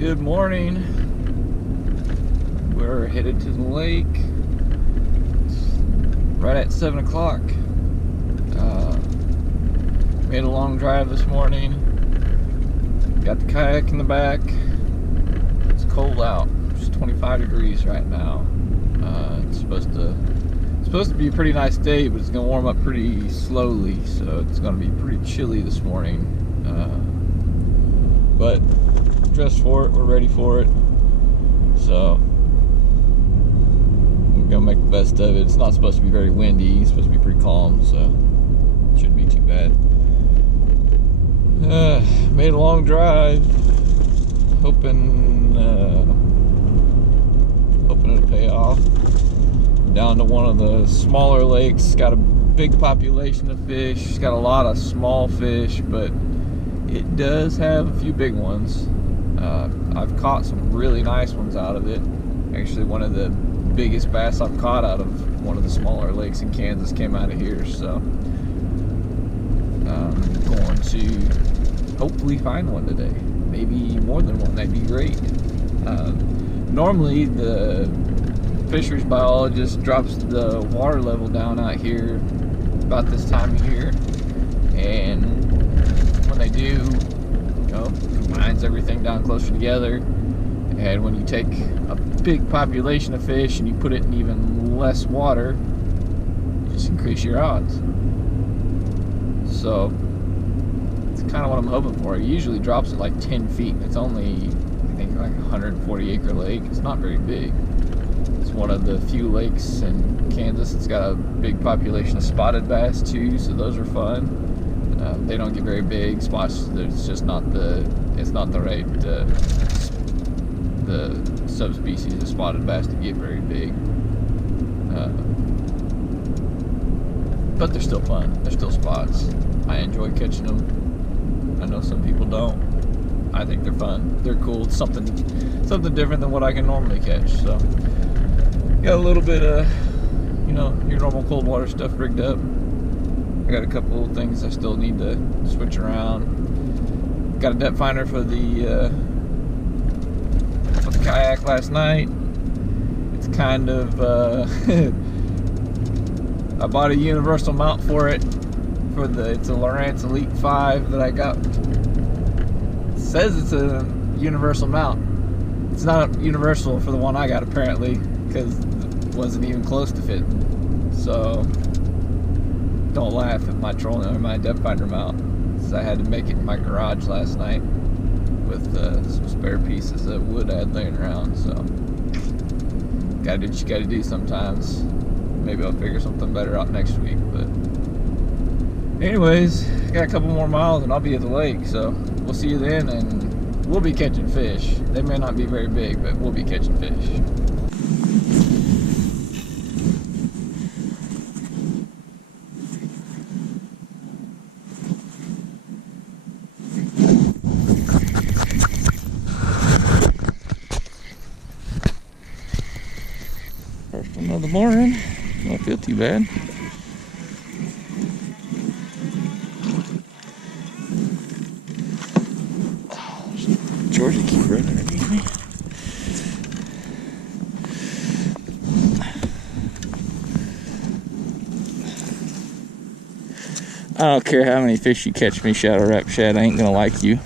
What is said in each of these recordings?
Good morning. We're headed to the lake. It's right at 7 o'clock. Made a long drive this morning. Got the kayak in the back. It's cold out. It's 25 degrees right now. It's supposed to be a pretty nice day, but it's gonna warm up pretty slowly, so it's gonna be pretty chilly this morning. But dressed for it, we're ready for it, so we're gonna make the best of it. It's not supposed to be very windy, it's supposed to be pretty calm, so it shouldn't be too bad. Made a long drive, hoping it'll pay off. Down to one of the smaller lakes. It's got a big population of fish. It's got a lot of small fish, but it does have a few big ones. I've caught some really nice ones out of it. Actually, one of the biggest bass I've caught out of one of the smaller lakes in Kansas came out of here, so I'm going to hopefully find one today. Maybe more than one, that'd be great. Normally the fisheries biologist drops the water level down out here about this time of year, and when they do, combines everything down closer together. And when you take a big population of fish and you put it in even less water, you just increase your odds. So it's kind of what I'm hoping for. It usually drops at like 10 feet. It's only, I think, like a 140 acre lake. It's not very big. It's one of the few lakes in Kansas. It's got a big population of spotted bass too, so those are fun. They don't get very big. Spots, it's just not the right the subspecies of spotted bass to get very big. But they're still fun. They're still spots. I enjoy catching them. I know some people don't. I think they're fun. They're cool. It's something different than what I can normally catch. So got a little bit of, your normal cold water stuff rigged up. I got a couple of things I still need to switch around. Got a depth finder for the kayak last night. It's kind of I bought a universal mount for it. It's a Lowrance Elite 5 that I got. It says it's a universal mount. It's not universal for the one I got apparently, because it wasn't even close to fitting. So don't laugh at my trolling or my depth finder mount. So I had to make it in my garage last night with some spare pieces of wood I had laying around. So gotta do what you gotta do sometimes. Maybe I'll figure something better out next week. But anyways, got a couple more miles and I'll be at the lake. So we'll see you then, and we'll be catching fish. They may not be very big, but we'll be catching fish. First one of the morning. Don't feel too bad. Georgia keep running underneath me. I don't care how many fish you catch me, Shadow Rap Shad, I ain't gonna like you.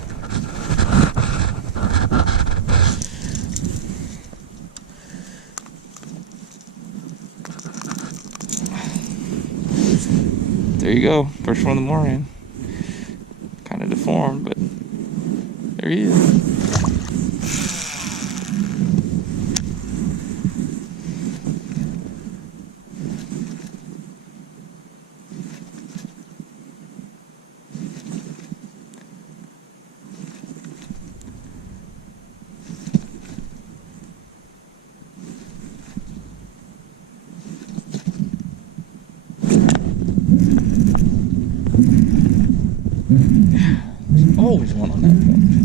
There you go, first one of the morning. Kind of deformed, but there he is. There's always one on that point.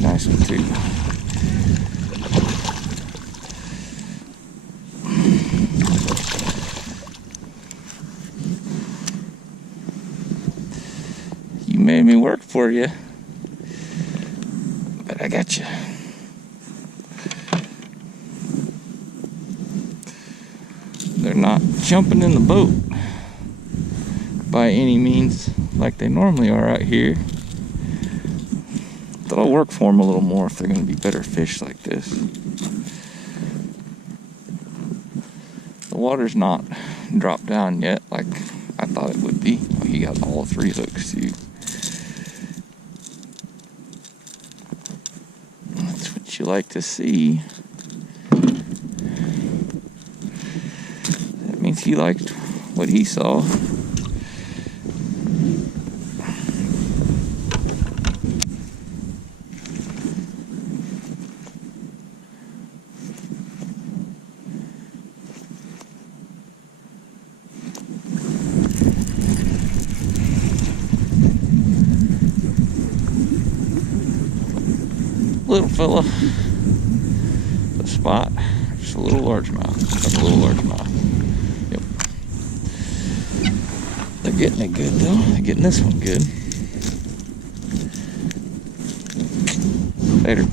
Nice one too. You made me work for you. I got you. They're not jumping in the boat by any means like they normally are out here. That'll work for them a little more if they're going to be better fish like this. The water's not dropped down yet like I thought it would be. Oh, he got all 3 hooks too. That's what you like to see. That means he liked what he saw. Little fella, the spot, just a little largemouth, a little largemouth. Yep. They're getting it good though. They're getting this one good. Later.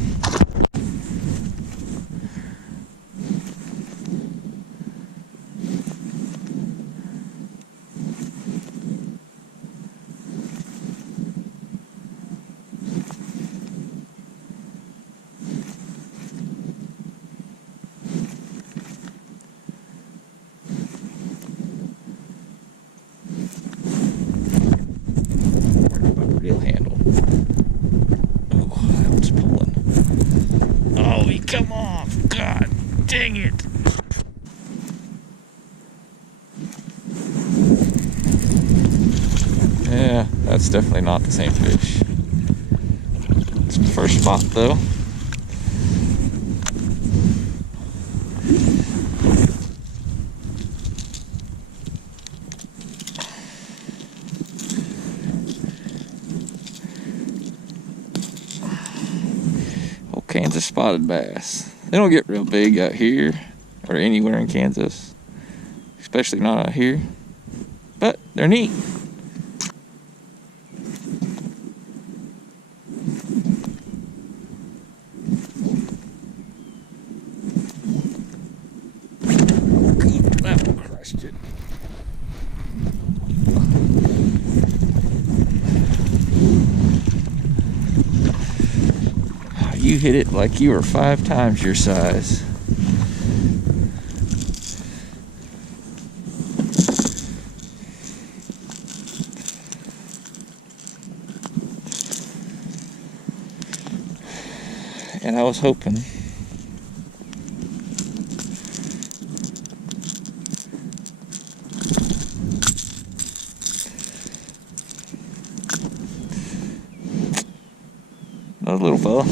Reel handle. Oh, that one's pulling. Oh, he come off. God dang it. Yeah, that's definitely not the same fish. It's the first spot though. Kansas spotted bass. They don't get real big out here or anywhere in Kansas, especially not out here, but they're neat. That one crushed it. You hit it like you were 5 times your size. And I was hoping. Another little fella.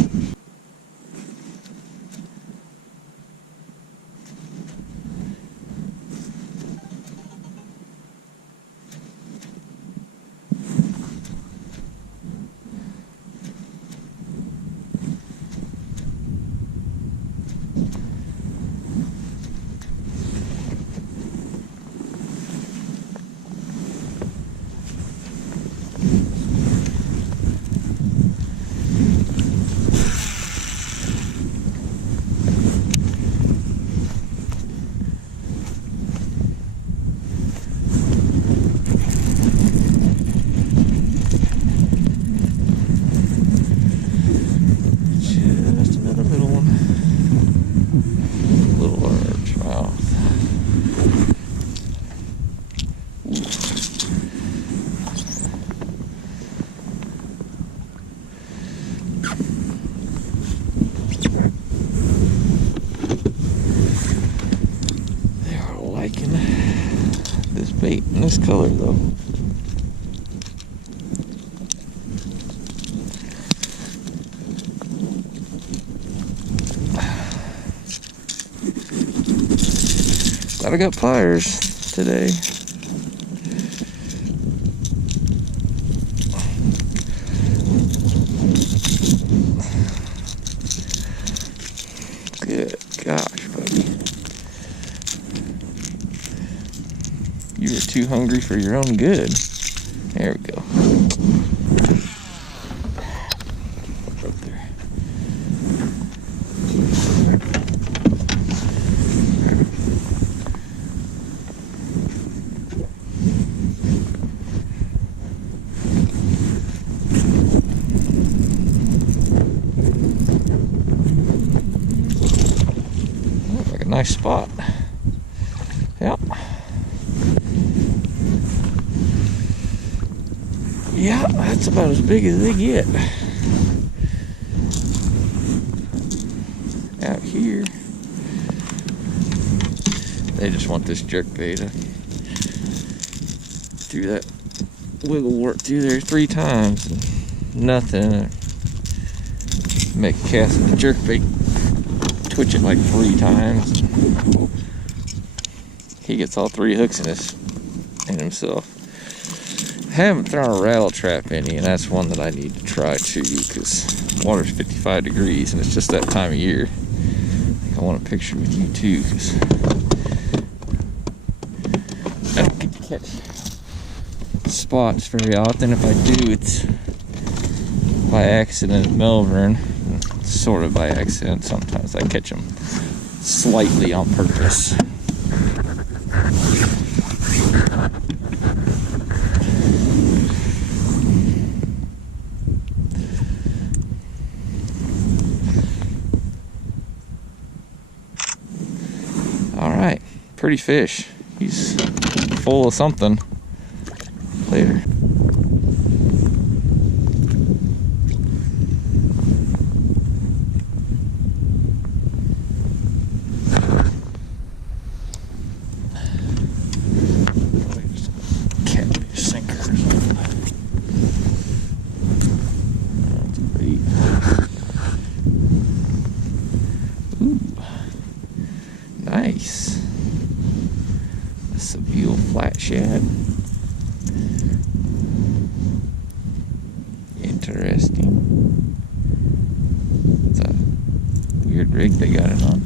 Bait in this color though. Glad I got pliers today. Good gosh, buddy. You were too hungry for your own good. There we go. Up there. nice spot. Yep. Yeah, that's about as big as they get. Out here, they just want this jerkbait. Do that wiggle work through there 3 times and nothing. Make a cast of the jerkbait, twitch it like 3 times. He gets all 3 hooks in himself. I haven't thrown a rattle trap any, and that's one that I need to try too, because water's 55 degrees and it's just that time of year. I think I want a picture with you too, because I don't get to catch spots very often. If I do, it's by accident at Melbourne. Sort of by accident. Sometimes I catch them slightly on purpose. Alright, pretty fish. He's full of something. Later. Nice. That's a Buell flat shad. Interesting. It's a weird rig they got it on.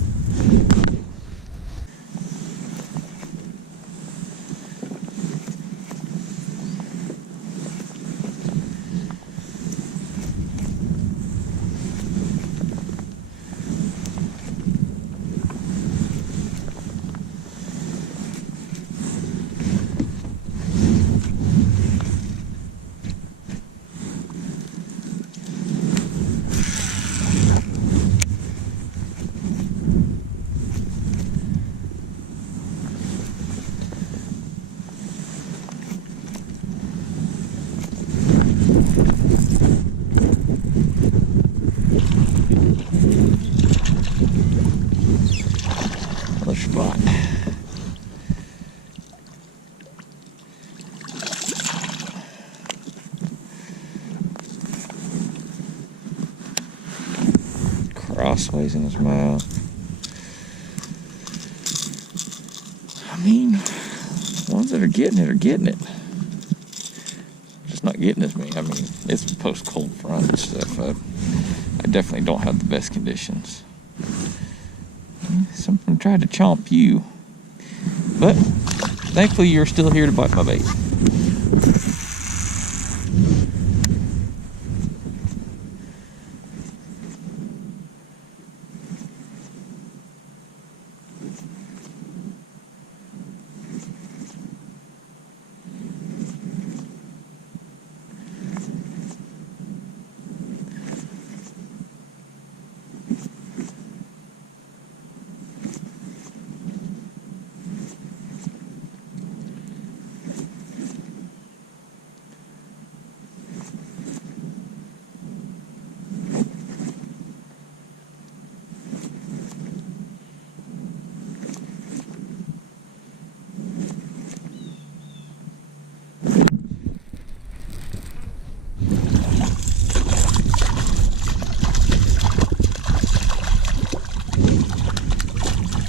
Another spot. Crossways in his mouth. I mean, the ones that are getting it are getting it. Just not getting as many. I mean, it's post cold front and stuff. I definitely don't have the best conditions. Something tried to chomp you, but thankfully you're still here to bite my bait.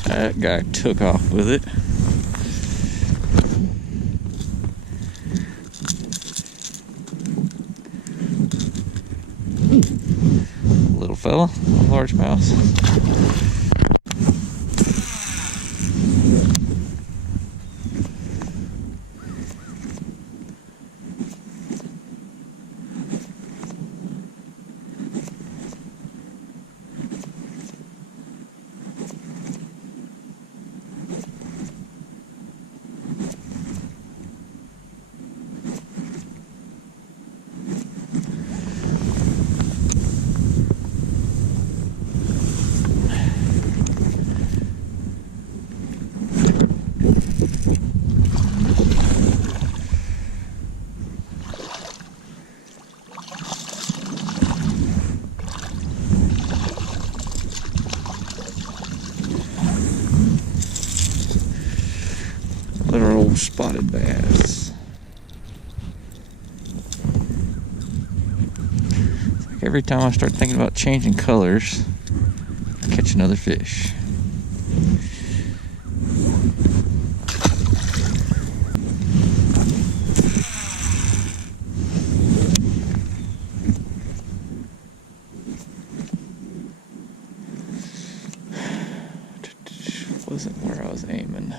That guy took off with it. Little fella, largemouth. spotted bass. It's like every time I start thinking about changing colors, I catch another fish. Wasn't where I was aiming.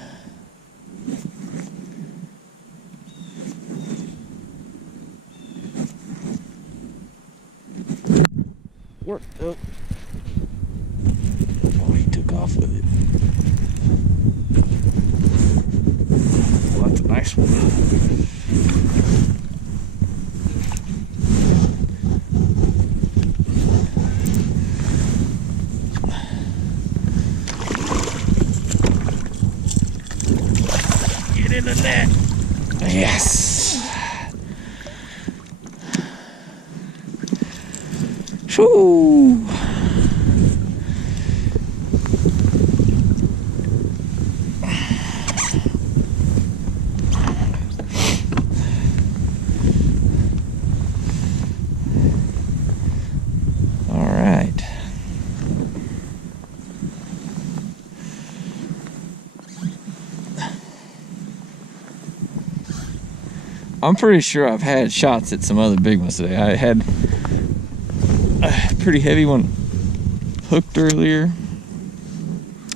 Worked though. Oh, he took off with it. Well, that's a nice one. In the net. Yes. Whew. All right. I'm pretty sure I've had shots at some other big ones today. I had a pretty heavy one hooked earlier.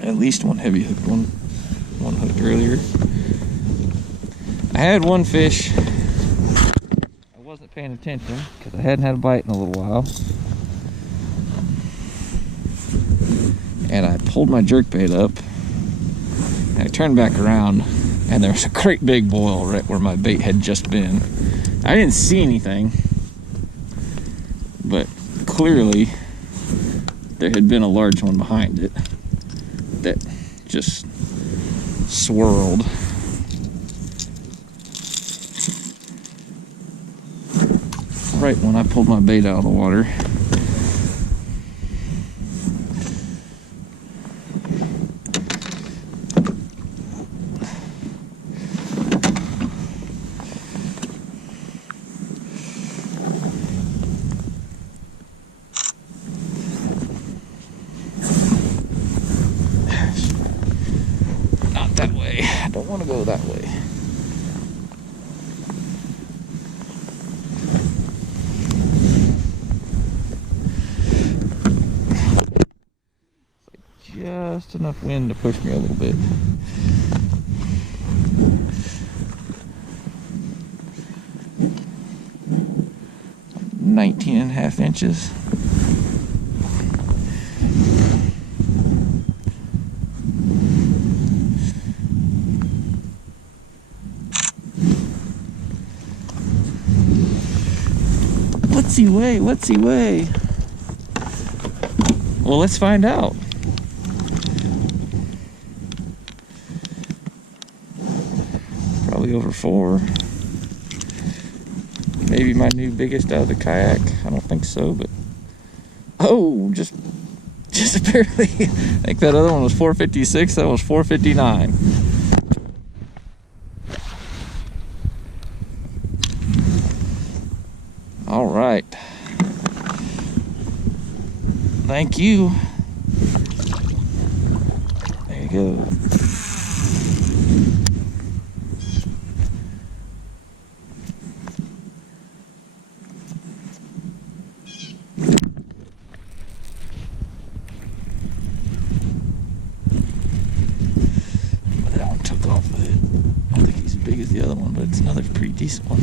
At least one heavy hooked one hooked earlier. I had one fish. I wasn't paying attention because I hadn't had a bite in a little while. And I pulled my jerkbait up. And I turned back around. And there was a great big boil right where my bait had just been. I didn't see anything, but clearly there had been a large one behind it that just swirled. Right when I pulled my bait out of the water. I don't want to go that way. Just enough wind to push me a little bit. Like 19.5 inches. What's he weigh? Well, let's find out. Probably over 4. Maybe my new biggest out of the kayak. I don't think so, but oh, just barely. I think that other one was 456. That was 459. All right. Thank you. There you go. That one took off with it. I don't think he's as big as the other one, but it's another pretty decent one.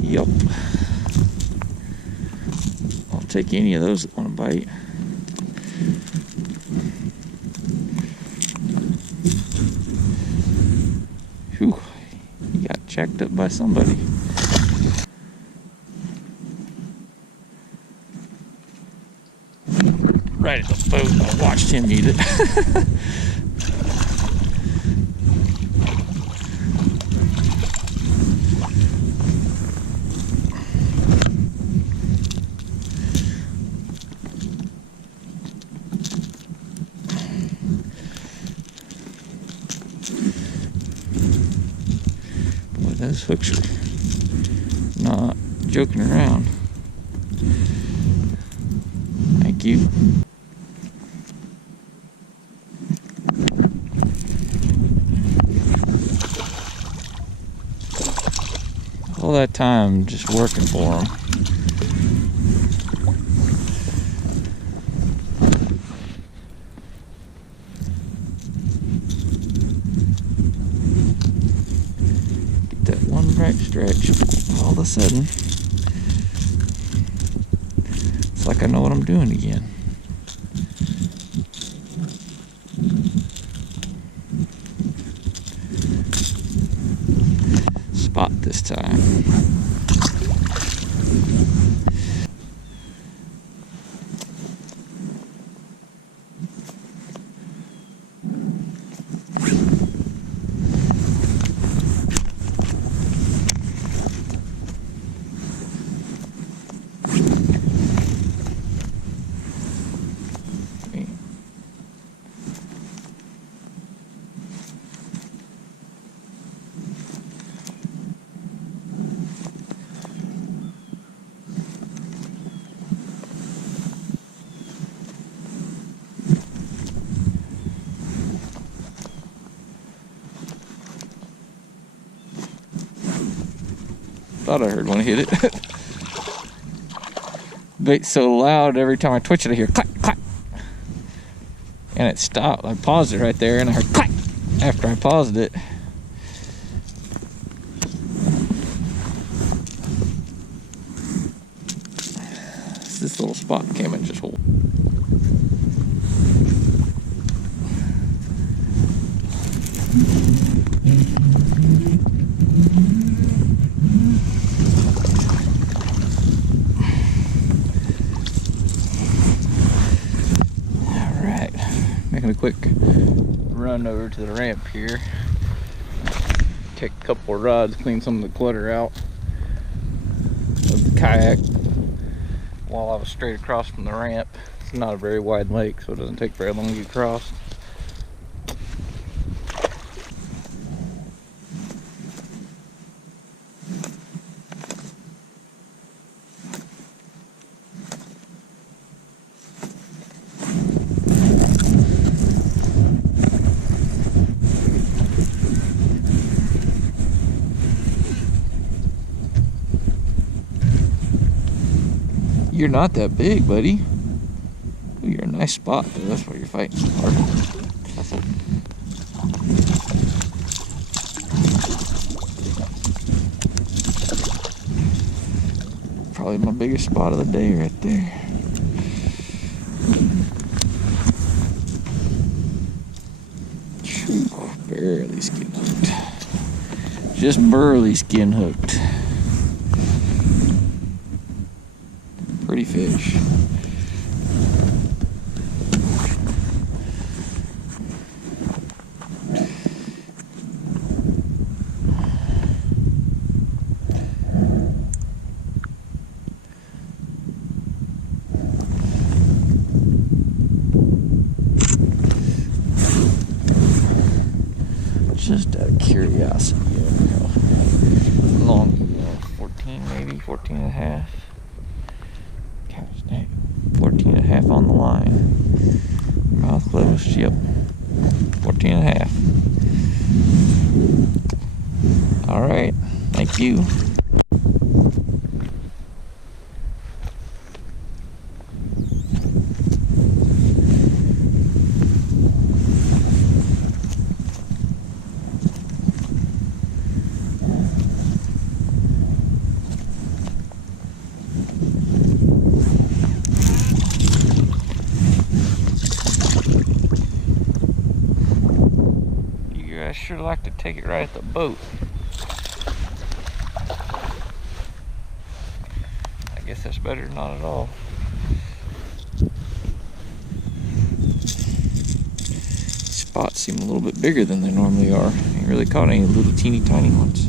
Yup. I'll take any of those that want to bite. Whew. He got checked up by somebody. Right at the boat. I watched him eat it. hooks are not joking around. Thank you. All that time just working for them. Get that one right stretch. All of a sudden, it's like I know what I'm doing again. Spot this time. Thought I heard one hit it. Bait's so loud every time I twitch it, I hear clack, clack. And it stopped. I paused it right there and I heard clack after I paused it. This little spot came in just hold. Making a quick run over to the ramp here. Take a couple of rods, clean some of the clutter out of the kayak while I was straight across from the ramp. It's not a very wide lake, so it doesn't take very long to get across. You're not that big, buddy. Ooh, you're a nice spot, though. That's where you're fighting so hard. Probably my biggest spot of the day right there. Whew, barely skin hooked. Just barely skin hooked. Pretty fish. Just out of curiosity, how long, 14 maybe, 14 and a half. 14 and a half on the line. Mouth closed, yep. 14 and a half. Alright, thank you. I sure like to take it right at the boat. I guess that's better than not at all. Spots seem a little bit bigger than they normally are. I ain't really caught any little teeny tiny ones.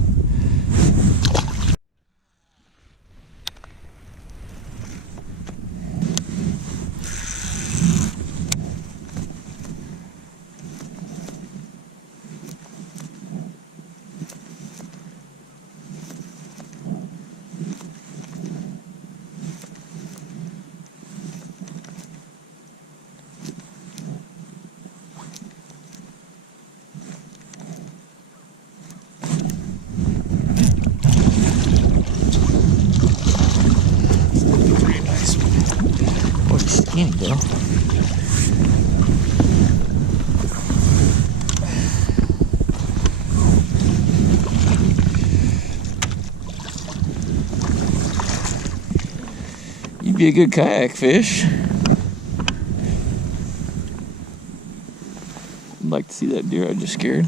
skinny though. You'd be a good kayak fish. I'd like to see that deer I just scared.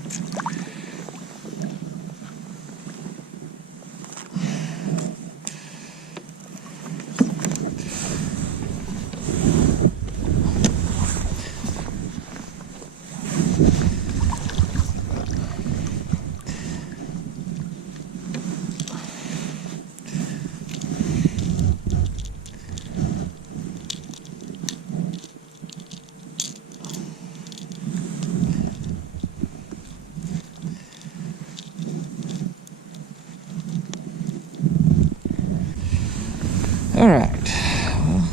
All right, well,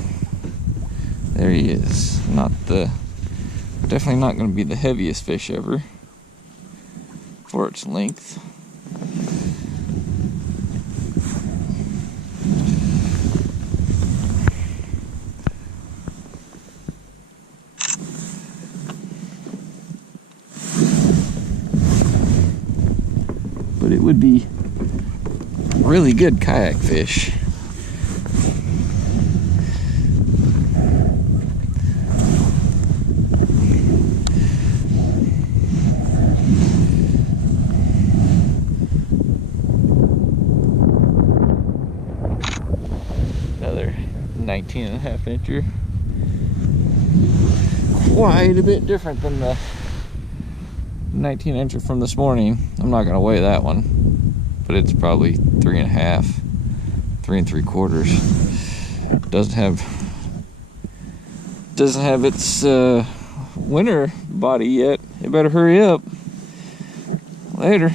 there he is. Definitely not going to be the heaviest fish ever for its length. But it would be really good kayak fish. Another 19.5 incher. Quite a bit different than the 19 incher from this morning. I'm not gonna weigh that one, but it's probably 3.5, 3 3/4. Doesn't have its winter body yet. It better hurry up. Later.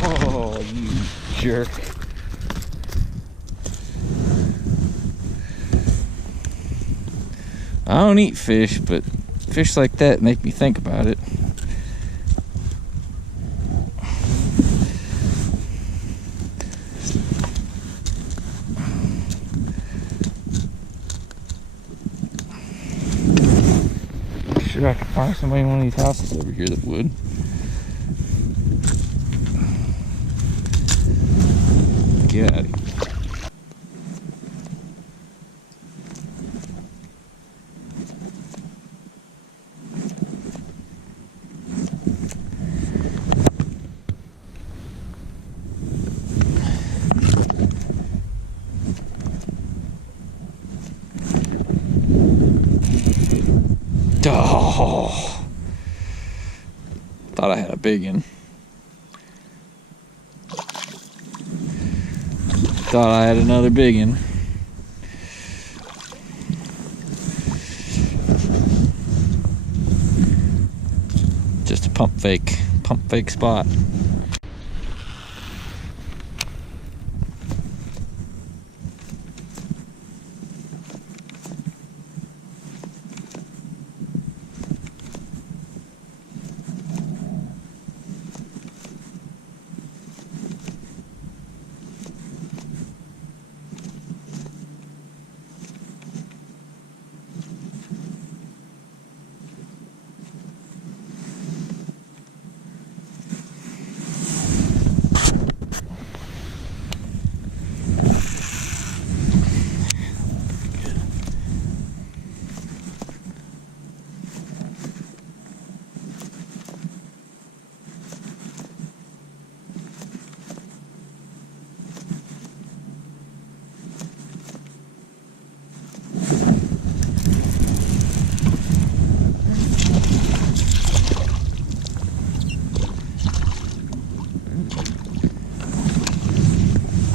Oh, you jerk. I don't eat fish, but fish like that make me think about it. Sure, I could find somebody in one of these houses over here that would. Get out of here. Oh, thought I had a big one. Thought I had another big one. Just a pump fake spot.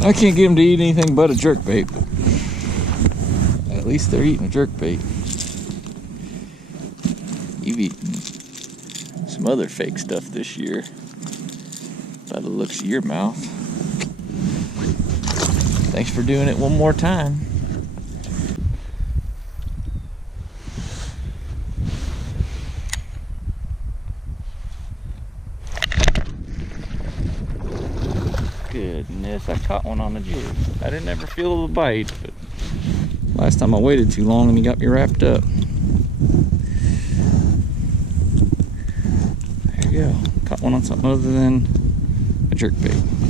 I can't get him to eat anything but a jerkbait. At least they're eating jerkbait. You've eaten some other fake stuff this year by the looks of your mouth. Thanks for doing it one more time. Goodness, I caught one on the jig. I didn't ever feel the bite, but last time I waited too long and he got me wrapped up. There you go. Caught one on something other than a jerkbait.